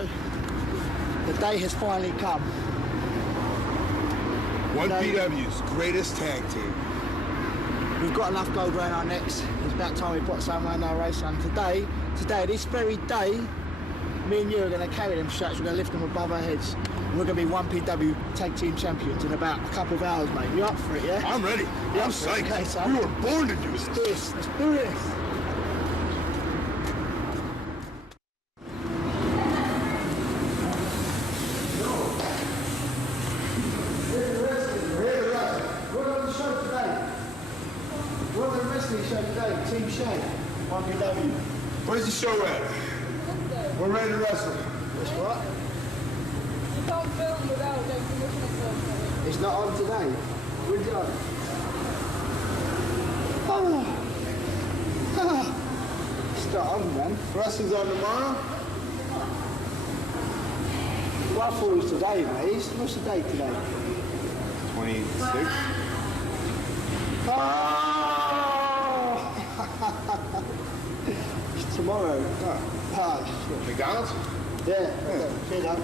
So the day has finally come. 1PW's greatest tag team. We've got enough gold around our necks. It's about time we put some around our race. And today, this very day, me and you are going to carry them straps. We're going to lift them above our heads. And we're going to be 1PW tag team champions in about a couple of hours, mate. You up for it, yeah? I'm ready. You I'm psyched. Okay, son? We were born to do this. Let's do this. Let's do this. Team SHAG, 1PW. Where's the show at? We're ready to wrestle. That's what? You can't film without getting permission of film. It's not on today. Good job. It's not on, man. Wrestling's on tomorrow? Well, I thought it was today, mate. What's the date today? 26. It's tomorrow. Shit. McDonald's? Yeah. See that?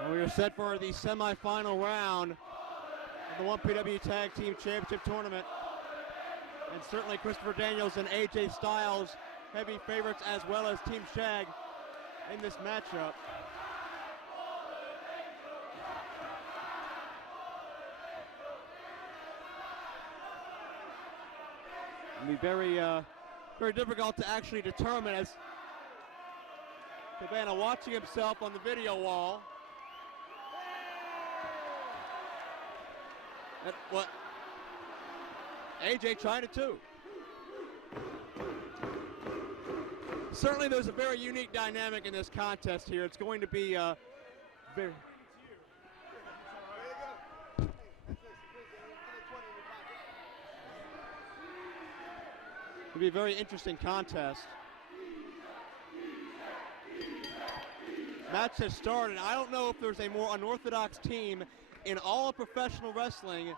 Well, we are set for the semi-final round of the 1PW Tag Team Championship Tournament. And certainly Christopher Daniels and AJ Styles, heavy favorites, as well as Team SHAG in this matchup. It'll be very difficult to actually determine, as Cabana watching himself on the video wall. What? AJ trying it too. Certainly there's a very unique dynamic in this contest here. It's going to be very... It'll be a very interesting contest. Match has started. I don't know if there's a more unorthodox team in all of professional wrestling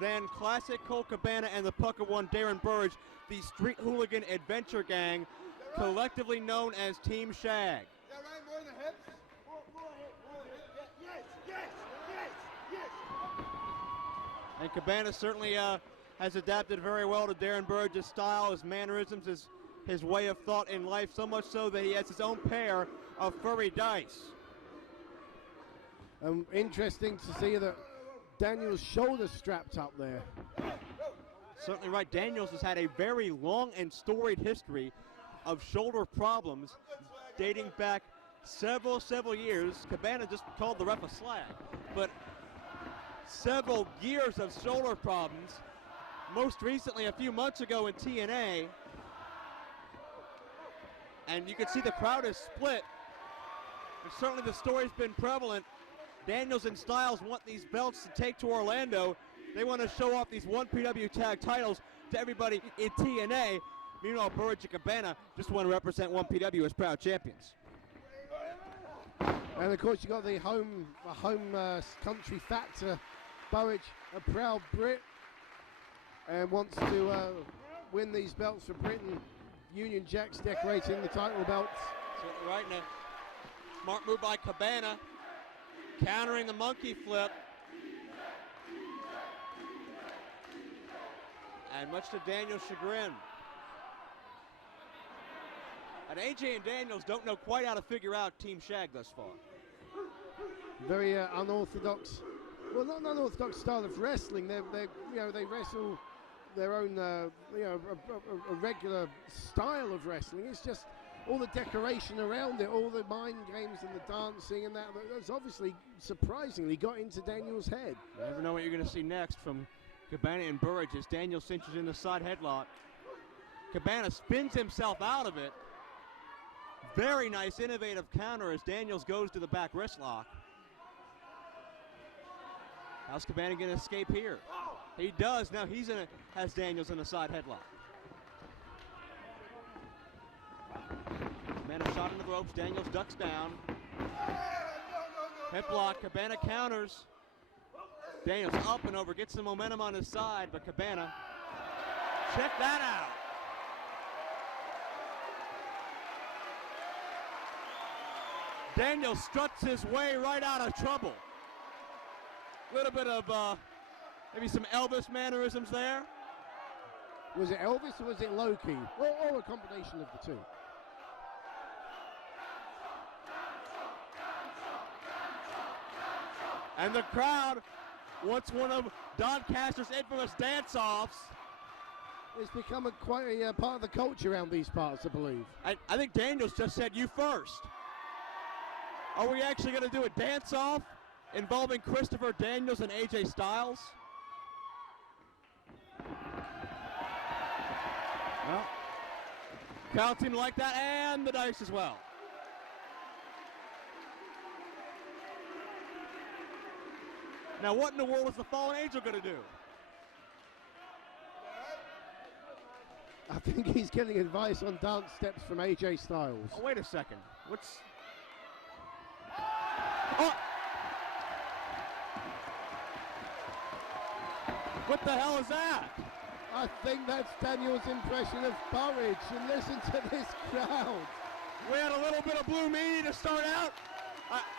than classic Colt Cabana and the Pucker One Darren Burridge, the Street Hooligan Adventure Gang, collectively known as Team SHAG. Yeah, right, more in the hips. More yes, yes, yes, yes. And Cabana certainly has adapted very well to Darren Burridge's style, his mannerisms, his way of thought in life, so much so that he has his own pair of furry dice. Interesting to see that Daniel's shoulder strapped up there. Certainly right. Daniels has had a very long and storied history of shoulder problems dating back several years. Cabana just called the ref a slag, but several years of shoulder problems. Most recently, a few months ago in TNA, and you can see the crowd is split. And certainly the story's been prevalent. Daniels and Styles want these belts to take to Orlando. They want to show off these 1PW tag titles to everybody in TNA. Meanwhile, Burridge and Cabana just want to represent 1PW as proud champions. And of course, you got the home country factor. Burridge, a proud Brit, and wants to win these belts for Britain. Union Jacks decorating the title belts. Certainly right now. Smart move by Cabana, countering the monkey flip. And much to Daniel's chagrin. And AJ and Daniels don't know quite how to figure out Team SHAG thus far. Very unorthodox, well, not an unorthodox style of wrestling. They wrestle their own a regular style of wrestling. It's just all the decoration around it, all the mind games and the dancing and that's obviously surprisingly got into Daniel's head. You never know what you're going to see next from Cabana and Burridge as Daniel cinches in the side headlock. Cabana spins himself out of it. Very nice, innovative counter as Daniels goes to the back wrist lock. How's Cabana going to escape here? He does. Now has Daniels in a side headlock. Cabana shot into the ropes. Daniels ducks down. Hip lock. Cabana counters. Daniels up and over. Gets some momentum on his side, but Cabana, check that out. Daniels struts his way right out of trouble. A little bit of maybe some Elvis mannerisms there. Was it Elvis or was it Loki? Or a combination of the two? And the crowd wants one of Doncaster's infamous dance-offs. It's become quite a part of the culture around these parts, I believe. I think Daniels just said, "You first." Are we actually going to do a dance-off involving Christopher Daniels and AJ Styles? Well, crowd seemed to like that, and the dice as well. Now, what in the world is the Fallen Angel going to do? I think he's getting advice on dance steps from AJ Styles. Oh, wait a second. What's... Oh! What the hell is that? I think that's Daniel's impression of Burridge, and listen to this crowd. We had a little bit of Blue Meanie to start out.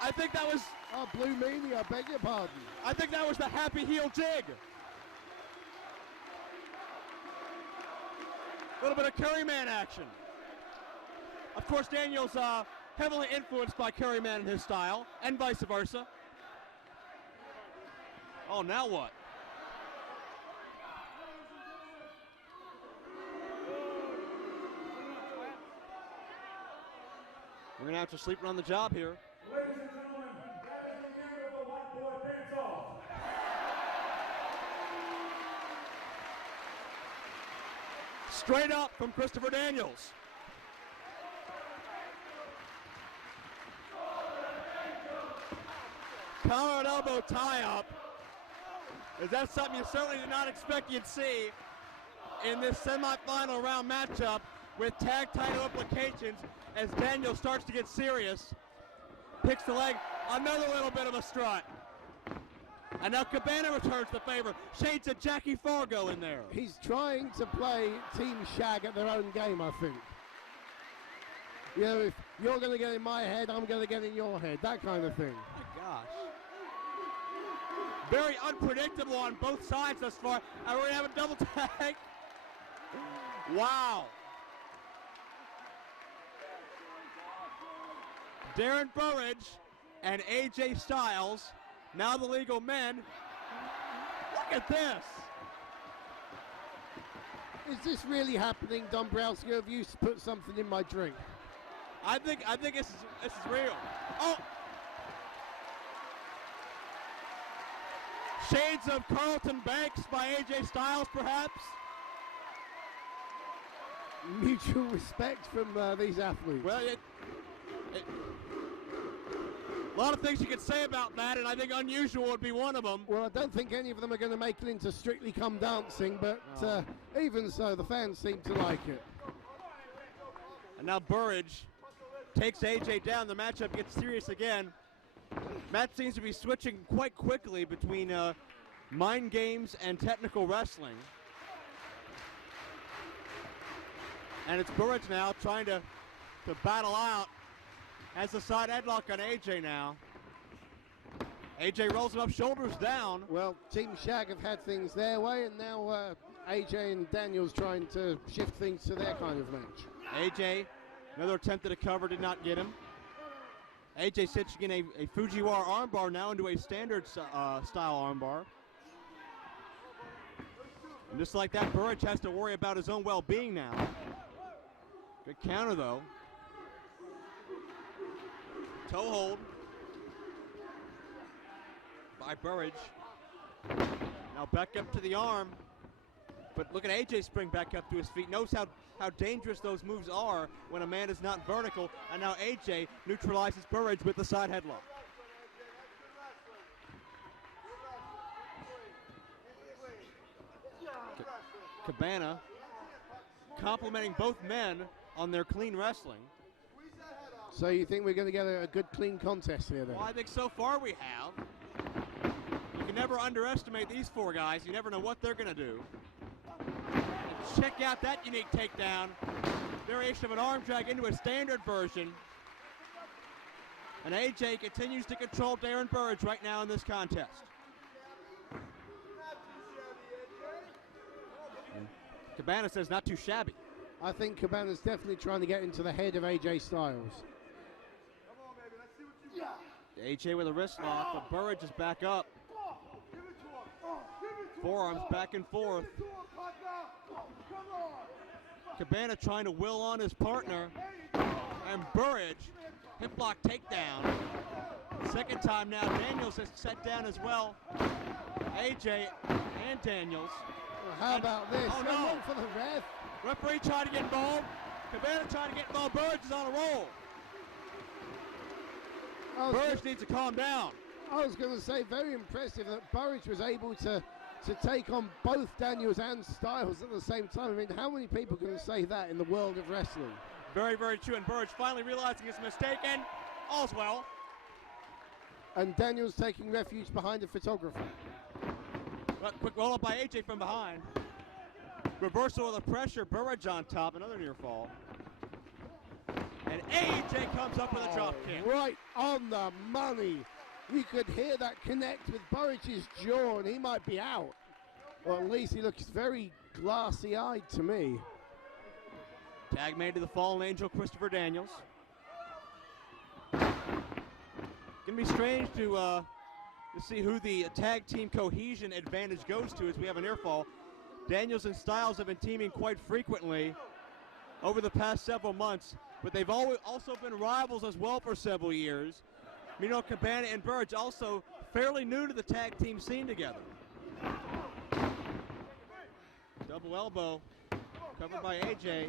I think that was... Oh, Blue Meanie, I beg your pardon. I think that was the Happy Heel Jig. A little bit of Curryman action. Of course, Daniel's heavily influenced by Curryman in his style, and vice versa. Oh, now what? We're going to have to sleep on the job here. Ladies and gentlemen, that is the end of the White Boy Dance-Off. Straight up from Christopher Daniels. Collar and elbow tie-up. Is that something you certainly did not expect you'd see in this semifinal round matchup with tag title implications as Daniel starts to get serious. Picks the leg, another little bit of a strut. And now Cabana returns the favor. Shades of Jackie Fargo in there. He's trying to play Team SHAG at their own game, I think. You know, if you're going to get in my head, I'm going to get in your head. That kind of thing. Oh my gosh. Very unpredictable on both sides thus far. And we're going to have a double tag. Wow. Darren Burridge and AJ Styles, now the legal men. Look at this. Is this really happening, Dombrowski? Have you put something in my drink? I think this is real. Oh! Shades of Carlton Banks by AJ Styles, perhaps? Mutual respect from these athletes. Well, a lot of things you could say about that, and I think unusual would be one of them. Well, I don't think any of them are going to make it into Strictly Come Dancing, but even so, the fans seem to like it. And now Burridge takes AJ down. The matchup gets serious again. Matt seems to be switching quite quickly between mind games and technical wrestling. And it's Burridge now trying to battle out. Has the side headlock on AJ now. AJ rolls him up, shoulders down. Well, Team SHAG have had things their way, and now AJ and Daniels trying to shift things to their kind of match. AJ, another attempt at a cover, did not get him. AJ stitching in a Fujiwara armbar now into a standard style armbar. And just like that, Burridge has to worry about his own well-being now. Good counter, though. Toe hold by Burridge. Now back up to the arm. But look at AJ spring back up to his feet. Knows how dangerous those moves are when a man is not vertical. And now AJ neutralizes Burridge with the side headlock. Cabana complimenting both men on their clean wrestling. So you think we're going to get a good clean contest here then? Well, I think so far we have. You can never underestimate these four guys. You never know what they're going to do. And check out that unique takedown. Variation of an arm drag into a standard version. And AJ continues to control Darren Burridge right now in this contest. Cabana says not too shabby. I think Cabana's definitely trying to get into the head of AJ Styles. AJ with a wrist lock, but Burridge is back up. Forearms back and forth. Cabana trying to will on his partner. And Burridge, hip lock takedown. Second time now, Daniels has set down as well. AJ and Daniels. Well, how about this? Oh, no. One for the ref. Referee trying to get involved. Cabana trying to get involved. Burridge is on a roll. Burridge needs to calm down. I was going to say, very impressive that Burridge was able to take on both Daniels and Styles at the same time. I mean, how many people can say that in the world of wrestling? Very, very true. And Burridge finally realizing his mistake, and all's well. And Daniels taking refuge behind a photographer. Well, quick roll up by AJ from behind. Reversal of the pressure. Burridge on top. Another near fall. And AJ comes up with a drop kick. Right on the money. You could hear that connect with Burridge's jaw, and he might be out. Or at least he looks very glassy-eyed to me. Tag made to the fallen angel, Christopher Daniels. Gonna be strange to see who the tag team cohesion advantage goes to as we have a near fall. Daniels and Styles have been teaming quite frequently over the past several months, but they've also been rivals as well for several years. Meanwhile, Cabana and Burridge also fairly new to the tag team scene together. Double elbow covered by AJ.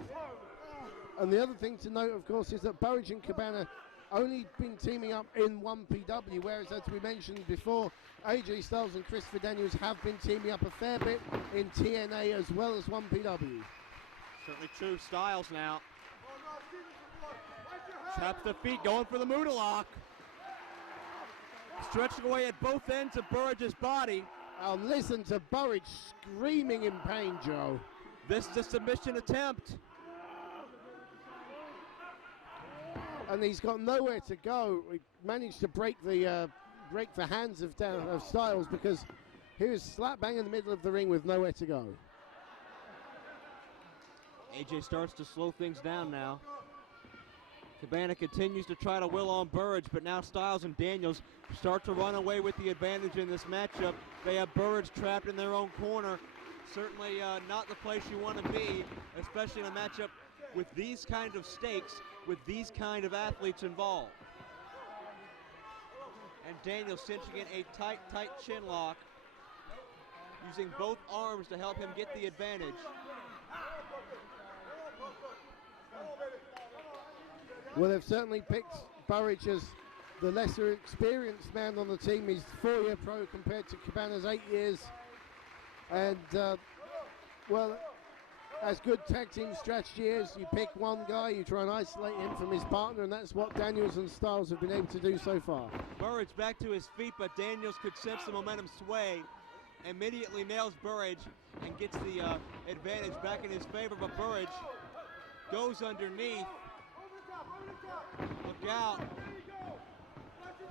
And the other thing to note, of course, is that Burridge and Cabana only been teaming up in 1PW, whereas, as we mentioned before, AJ Styles and Christopher Daniels have been teaming up a fair bit in TNA as well as 1PW. Certainly true. Styles now. Traps the feet, going for the Muda lock. Stretching away at both ends of Burridge's body. And listen to Burridge screaming in pain, Joe. This is a submission attempt. And he's got nowhere to go. He managed to break the hands of Styles because he was slap bang in the middle of the ring with nowhere to go. AJ starts to slow things down now. Cabana continues to try to will on Burridge, but now Styles and Daniels start to run away with the advantage in this matchup. They have Burridge trapped in their own corner. Certainly not the place you want to be, especially in a matchup with these kind of stakes, with these kind of athletes involved. And Daniels cinching in a tight, tight chin lock, using both arms to help him get the advantage. Well, they've certainly picked Burridge as the lesser experienced man on the team. He's 4-year pro compared to Cabana's 8 years. And, well, as good tag team strategy is, you pick one guy, you try and isolate him from his partner, and that's what Daniels and Styles have been able to do so far. Burridge back to his feet, but Daniels could sense the momentum sway. Immediately nails Burridge and gets the advantage back in his favor, but Burridge goes underneath. Look out.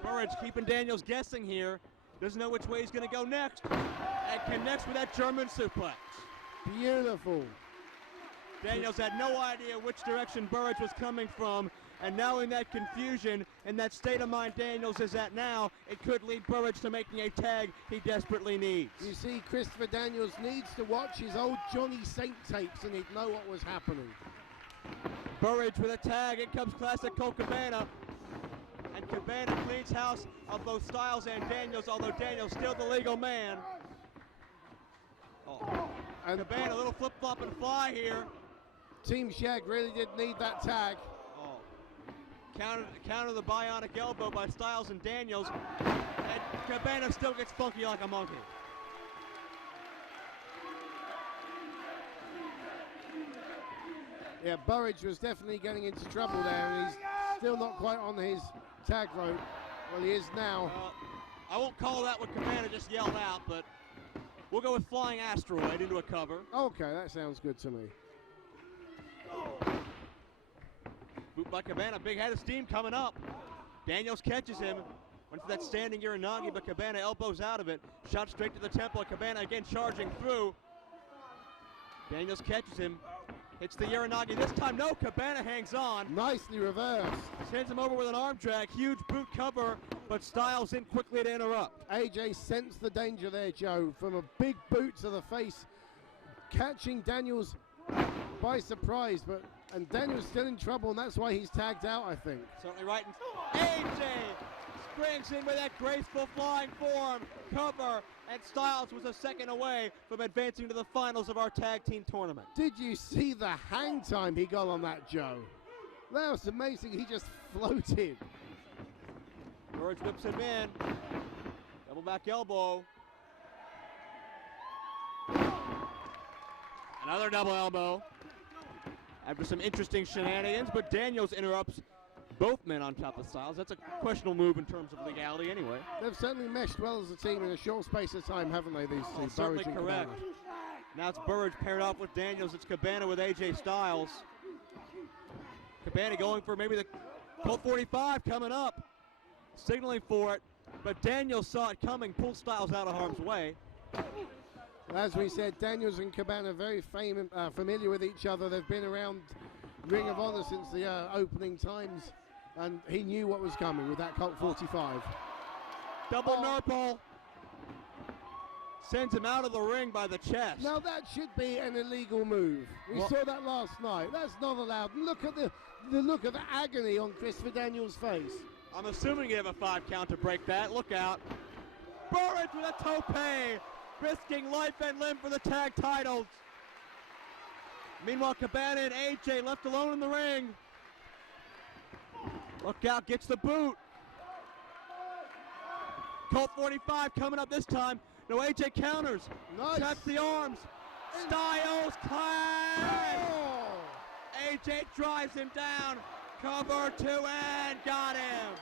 Burridge keeping Daniels guessing here. Doesn't know which way he's going to go next. And connects with that German suplex. Beautiful. Daniels had no idea which direction Burridge was coming from. And now in that confusion, in that state of mind Daniels is at now, it could lead Burridge to making a tag he desperately needs. You see, Christopher Daniels needs to watch his old Johnny Saint tapes and he'd know what was happening. Burridge with a tag. In comes classic Colt Cabana. And Cabana cleans house of both Styles and Daniels, although Daniels still the legal man. Oh. And Cabana, a little flip-flop and fly here. Team Shag really did need that tag. Oh. Counter the bionic elbow by Styles and Daniels. And Cabana still gets funky like a monkey. Yeah, Burridge was definitely getting into trouble there, and he's still not quite on his tag rope. Well, he is now. I won't call that what Cabana just yelled out, but we'll go with Flying Asteroid into a cover. Okay, that sounds good to me. Boot by Cabana, big head of steam coming up. Daniels catches him. Went for that standing Uranagi, but Cabana elbows out of it. Shot straight to the temple. Cabana again charging through. Daniels catches him. Hits the Uranagi. This time, no. Cabana hangs on. Nicely reversed. Sends him over with an arm drag. Huge boot cover, but Styles in quickly to interrupt. AJ sensed the danger there, Joe, from a big boot to the face, catching Daniels by surprise, and Daniels still in trouble, and that's why he's tagged out, I think. Certainly right. AJ springs in with that graceful flying form cover, and Styles was a second away from advancing to the finals of our tag team tournament. Did you see the hang time he got on that, Joe? That was amazing. He just floated. Burridge whips him in. Double back elbow. Another double elbow. After some interesting shenanigans, but Daniels interrupts both men on top of Styles. That's a questionable move in terms of legality anyway. They've certainly meshed well as a team in a short space of time, haven't they, these two? Certainly Burridge and correct. Cabana. Now it's Burridge paired off with Daniels. It's Cabana with AJ Styles. Cabana going for maybe the Colt 45 coming up. Signaling for it, but Daniels saw it coming, pulled Styles out of harm's way. As we said, Daniels and Cabana very familiar with each other. They've been around Ring of Honor since the opening times, and he knew what was coming with that Colt 45. Double Nurple. Sends him out of the ring by the chest. Now that should be an illegal move. We saw that last night. That's not allowed. Look at the look of agony on Christopher Daniels' face. I'm assuming you have a 5 count to break that. Look out. Burridge with a tope, risking life and limb for the tag titles. Meanwhile, Cabana and AJ left alone in the ring. Look out, gets the boot. Colt 45 coming up this time. No, AJ counters. Nice. Taps the arms. Styles clash. Oh. AJ drives him down. Cover 2 and got him.